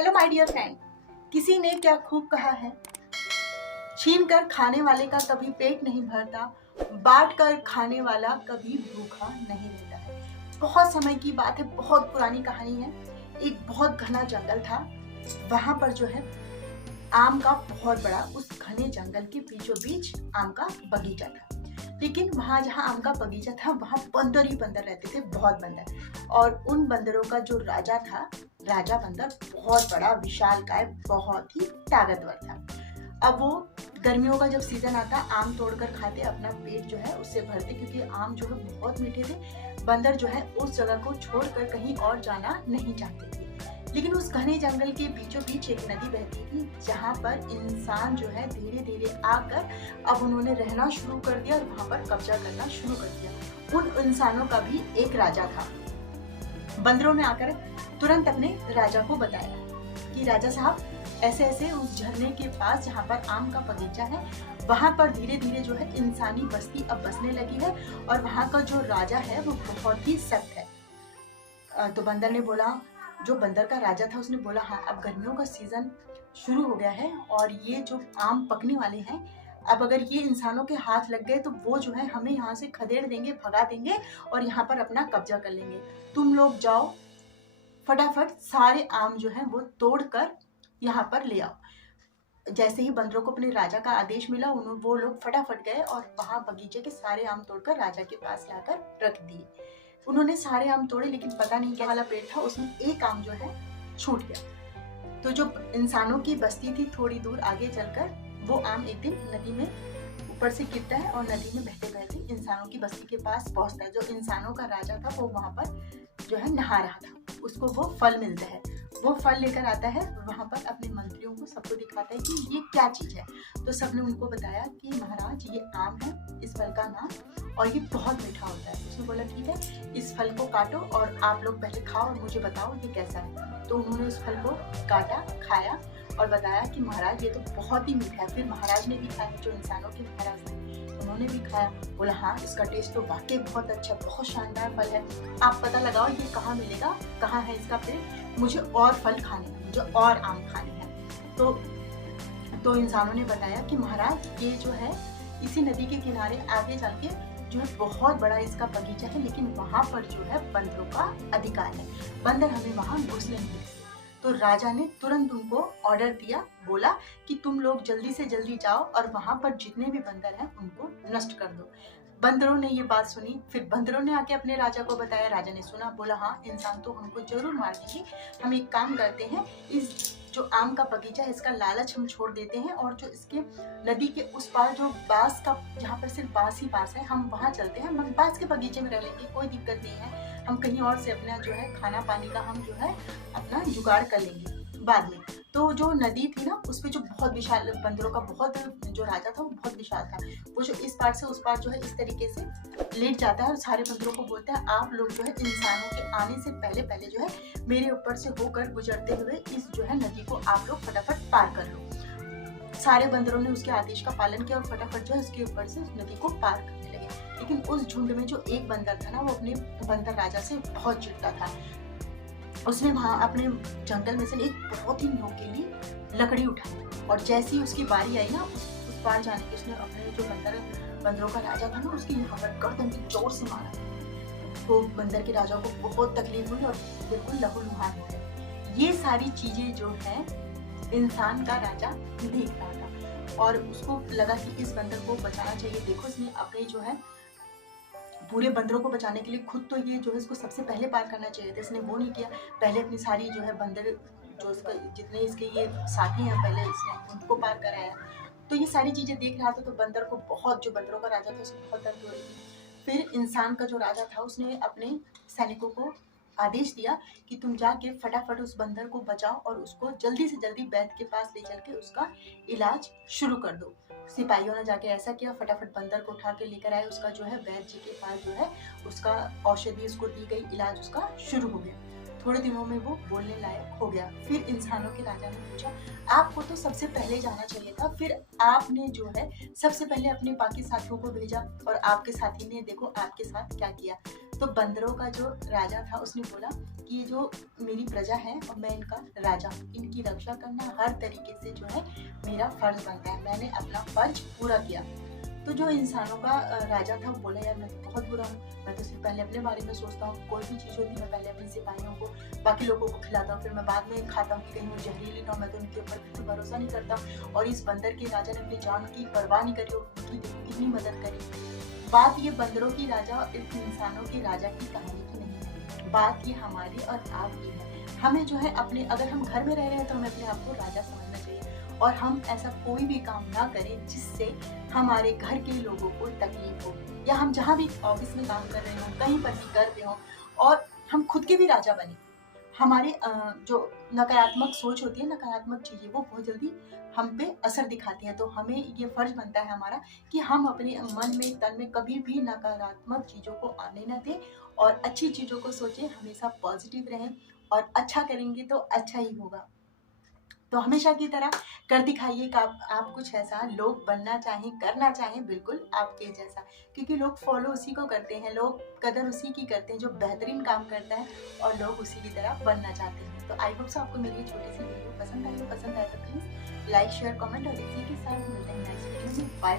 Hello my dear friend, किसी ने क्या खूब कहा है, छीन कर खाने वाले का कभी पेट नहीं भरता, बांट कर खाने वाला कभी भूखा नहीं रहता है। बहुत समय की बात है, बहुत पुरानी कहानी है। एक बहुत घना जंगल था। वहां पर जो है आम का बहुत बड़ा, उस घने जंगल के बीचों बीच आम का बगीचा था। लेकिन वहां जहाँ आम का बगीचा था वहां बंदर ही बंदर रहते थे, बहुत बंदर। और उन बंदरों का जो राजा था, राजा बंदर बहुत बड़ा विशालकाय, बहुत ही ताकतवर था। अब वो गर्मियों का जब सीजन आता, आम तोड़कर खाते, अपना पेट जो है उससे भरते, क्योंकि आम जो है बहुत मीठे थे। बंदर जो है उस जगह को छोड़कर कहीं और जाना नहीं चाहते थे। लेकिन उस घने जंगल के बीचों बीच एक नदी बहती थी, जहाँ पर इंसान जो है धीरे धीरे आकर अब उन्होंने रहना शुरू कर दिया और वहां पर कब्जा करना शुरू कर दिया। उन इंसानों का भी एक राजा था। बंदरों ने आकर तुरंत अपने राजा को बताया कि राजा साहब, ऐसे ऐसे उस झरने के पास जहाँ पर आम का बगीचा है, वहां पर धीरे धीरे जो है इंसानी बस्ती अब बसने लगी है और वहां का जो राजा है वो बहुत ही सख्त है। तो बंदर ने बोला, जो बंदर का राजा था उसने बोला, हाँ अब गर्मियों का सीजन शुरू हो गया है और ये जो आम पकने वाले हैं, अब अगर ये इंसानों के हाथ लग गए तो वो जो है हमें यहाँ से खदेड़ देंगे, भगा देंगे और यहाँ पर अपना कब्जा कर लेंगे। तुम लोग जाओ, फटाफट सारे आम जो है वो तोड़ कर यहाँ पर ले आओ। जैसे ही बंदरों को अपने राजा का आदेश मिला, वो लोग फटाफट गए और वहां बगीचे के सारे आम तोड़कर राजा के पास लाकर रख दिए। उन्होंने सारे आम तोड़े, लेकिन पता नहीं क्या वाला पेड़ था, उसमें एक आम जो है छूट गया। तो जो इंसानों की बस्ती थी थोड़ी दूर आगे चलकर, वो आम एक दिन नदी में ऊपर से गिरता है और नदी में बहते बहते इंसानों की बस्ती के पास पहुंचता है। जो इंसानों का राजा था वो वहां पर जो है नहा रहा था, उसको वो फल मिलता है। वो फल लेकर आता है, वहां पर अपने मंत्रियों को सबको दिखाता है कि ये क्या चीज है। तो सबने उनको बताया कि महाराज ये आम है, इस फल का नाम, और ये बहुत मीठा होता है। उसने बोला ठीक है, इस फल को काटो और आप लोग पहले खाओ और मुझे बताओ ये कैसा है। तो उन्होंने उस फल को काटा, खाया और बताया कि महाराज ये तो बहुत ही मीठा है। फिर महाराज ने भी खाया, जो इंसानों के महाराज थे उन्होंने भी खाया। बोला हाँ, इसका टेस्ट तो वाकई बहुत अच्छा, बहुत शानदार फल है। आप पता लगाओ ये कहाँ मिलेगा, कहाँ है इसका पेड़, मुझे और फल खाने हैं, मुझे और आम खाने हैं। तो इंसानों ने बताया कि महाराज ये जो है इसी नदी के किनारे आगे जाके जो है बहुत बड़ा इसका बगीचा है, लेकिन वहां पर जो है बंदरों का अधिकार है, बंदर हमें वहां घुसने नहीं देते। तो राजा ने तुरंत उनको ऑर्डर दिया, बोला कि तुम लोग जल्दी से जल्दी जाओ और वहां पर जितने भी बंदर हैं उनको नष्ट कर दो। बंदरों ने ये बात सुनी, फिर बंदरों ने आके अपने राजा को बताया। राजा ने सुना, बोला हाँ इंसान तो हमको जरूर मार देंगे, हम एक काम करते हैं, इस जो आम का बगीचा है इसका लालच हम छोड़ देते हैं और जो इसके नदी के उस पार जो बांस का, जहाँ पर सिर्फ बांस ही बांस है, हम वहाँ चलते हैं, हम बांस के बगीचे में रह लेंगे, कोई दिक्कत नहीं है। हम कहीं और से अपना जो है खाना पानी का हम जो है अपना जुगाड़ कर लेंगे बाद में। तो जो नदी थी ना, उस पे जो बहुत विशाल, बंदरों का बहुत, जो राजा था वो बहुत विशाल था। वो जो इस पार से उस पार जो है इस तरीके से लेट जाता है और सारे बंदरों को बोलता है, आप लोग जो है इंसानों के आने से पहले पहले जो है मेरे ऊपर से होकर गुजरते हुए इस जो है नदी को आप लोग फटाफट पार कर लो। सारे बंदरों ने उसके आदेश का पालन किया और फटाफट जो है उसके ऊपर से उस नदी को पार करने लगे। लेकिन उस झुंड में जो एक बंदर था ना, वो अपने बंदर राजा से बहुत चिढ़ता था। उसने वहां अपने जंगल में से एक बहुत ही नोकीली लकड़ी उठाई और जैसे ही उसकी बारी आई ना, उस पार जाने की, उसने अपने जो बंदरों का राजा था ना, उसकी यहाँ पर गर्दन की जोर से मारा। तो बंदर के राजा को बहुत तकलीफ हुई और बिल्कुल लहूलुहान हो गए। ये सारी चीजें जो है इंसान का राजा देख रहा था और उसको लगा कि इस बंदर को बचाना चाहिए। देखो, इसने अपने जो है पूरे बंदरों को बचाने के लिए खुद तो ये जो है इसको सबसे पहले पार करना चाहिए था, इसने वो नहीं किया। पहले अपनी सारी जो है बंदर, जो इसका जितने इसके ये साथी हैं, पहले इसने उनको पार कराया। तो ये सारी चीजें देख रहा था, तो बंदर को बहुत, जो बंदरों का राजा था उसको बहुत दर्द हो रही थी। फिर इंसान का जो राजा था उसने अपने सैनिकों को आदेश दिया कि तुम जाके फटाफट उस बंदर को बचाओ और उसको जल्दी से जल्दी वैद्य के पास ले चल के उसका इलाज शुरू कर दो। सिपाहियों ने जाके ऐसा किया, फटाफट बंदर को उठा के लेकर आए, उसका जो है वैद्य जी के पास जो है उसका औषधि उसको दी गई, इलाज उसका शुरू हो गया। थोड़े दिनों में वो बोलने लायक हो गया। फिर इंसानों के राजा ने पूछा, आपको तो सबसे पहले जाना चाहिए था, फिर आपने जो है सबसे पहले अपने बाकी साथियों को भेजा और आपके साथी ने देखो आपके साथ क्या किया। तो बंदरों का जो राजा था उसने बोला ये जो मेरी प्रजा है और मैं इनका राजा हूँ, इनकी रक्षा करना हर तरीके से जो है मेरा फर्ज बनता है। मैंने अपना फर्ज पूरा किया। तो जो इंसानों का राजा था वो बोला यार मैं तो बहुत बुरा हूँ, मैं तो सिर्फ पहले अपने बारे में सोचता हूँ, कोई भी चीज़ होती है मैं पहले अपने सिपाहियों को बाकी लोगों को खिलाता हूँ, फिर मैं बाद में खाता हूँ कि कहीं वो जहरीली ना हो, मैं तो उनके ऊपर बिल्कुल भरोसा नहीं करता। और इस बंदर के राजा ने अपनी जान की परवाह नहीं करी, उनकी कितनी मदद करी। बात ये बंदरों की राजा और इंसानों की राजा की कहानी की नहीं है, बात ये हमारी और आपकी है। हमें जो है अपने, अगर हम घर में रह रहे हैं तो हमें अपने आप को राजा समझना चाहिए और हम ऐसा कोई भी काम ना करें जिससे हमारे घर के लोगों को तकलीफ हो, या हम जहाँ भी ऑफिस में काम कर रहे हों, कहीं पर भी कर रहे हों, और हम खुद के भी राजा बने। हमारे जो नकारात्मक सोच होती है, नकारात्मक चीज़ें, वो बहुत जल्दी हम पे असर दिखाती हैं। तो हमें ये फर्ज बनता है हमारा कि हम अपने मन में, तन में कभी भी नकारात्मक चीज़ों को आने ना दें और अच्छी चीज़ों को सोचें, हमेशा पॉजिटिव रहें और अच्छा करेंगे तो अच्छा ही होगा। तो हमेशा की तरह कर दिखाइए कि आप कुछ ऐसा लोग बनना चाहें, करना चाहें बिल्कुल आपके जैसा, क्योंकि लोग फॉलो उसी को करते हैं, लोग कदर उसी की करते हैं जो बेहतरीन काम करता है और लोग उसी की तरह बनना चाहते हैं। तो आई होप सो आपको मेरी ये छोटी सी वीडियो पसंद आई हो। पसंद आए तो प्लीज़ लाइक, शेयर, कमेंट और इसी के साथ मिलते हैं नेक्स्ट वीडियो में। बाय।